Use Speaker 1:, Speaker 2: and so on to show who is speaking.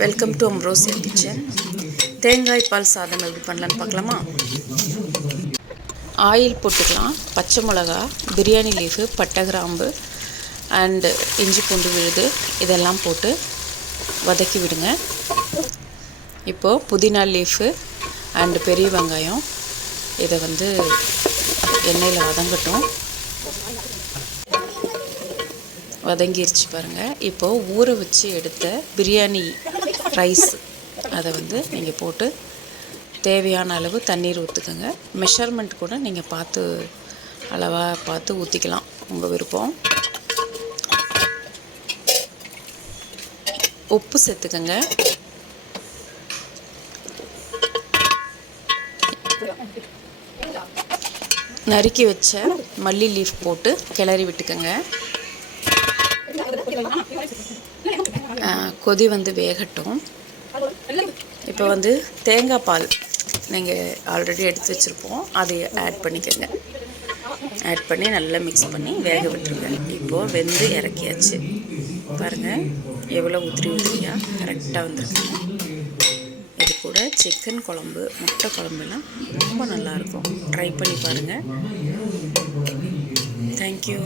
Speaker 1: Welcome to அம்ரோசியா kitchen தேங்காய் பால் சாதம் எப்படி பண்ணலான்னு பார்க்கலாமா? ஆயில் போட்டுக்கலாம் பச்சை மிளகா பிரியாணி லீஃபு பட்டை கிராம்பு அண்டு இஞ்சி பூண்டு விழுது இதெல்லாம் போட்டு வதக்கி விடுங்க. இப்போது புதினா லீஃபு அண்டு பெரிய வெங்காயம் இதை வந்து எண்ணெயில் வதங்கட்டும். வதங்கிருச்சு பாருங்கள் இப்போது ஊற வச்சு எடுத்த பிரியாணி ரைஸ். அதை வந்து நீங்கள் போட்டு தேவையான அளவு தண்ணீர் ஊற்றுக்கோங்க மெஷர்மெண்ட் கூட நீங்கள் பார்த்து அளவாக பார்த்து ஊற்றிக்கலாம் உங்கள் விருப்பம். உப்பு சேர்த்துக்கோங்க. நறுக்கி வச்ச மல்லி லீஃப் போட்டு கிளறி விட்டுக்கோங்க. கொதி வந்து வேகட்டும். இப்போ வந்து தேங்காய் பால் நீங்கள் ஆல்ரெடி எடுத்து வச்சுருப்போம். அதை ஆட் பண்ணிக்கோங்க. ஆட் பண்ணி நல்லா மிக்ஸ் பண்ணி வேக விட்டுருங்க. இப்போது வெந்து இறக்கியாச்சு. பாருங்கள் எவ்வளோ உதிரி உதிரியாக கரெக்டாக வந்திருக்கு. இது கூட சிக்கன் குழம்பு முட்டை குழம்புலாம் ரொம்ப நல்லாயிருக்கும் ட்ரை பண்ணி பாருங்கள் தேங்க்யூ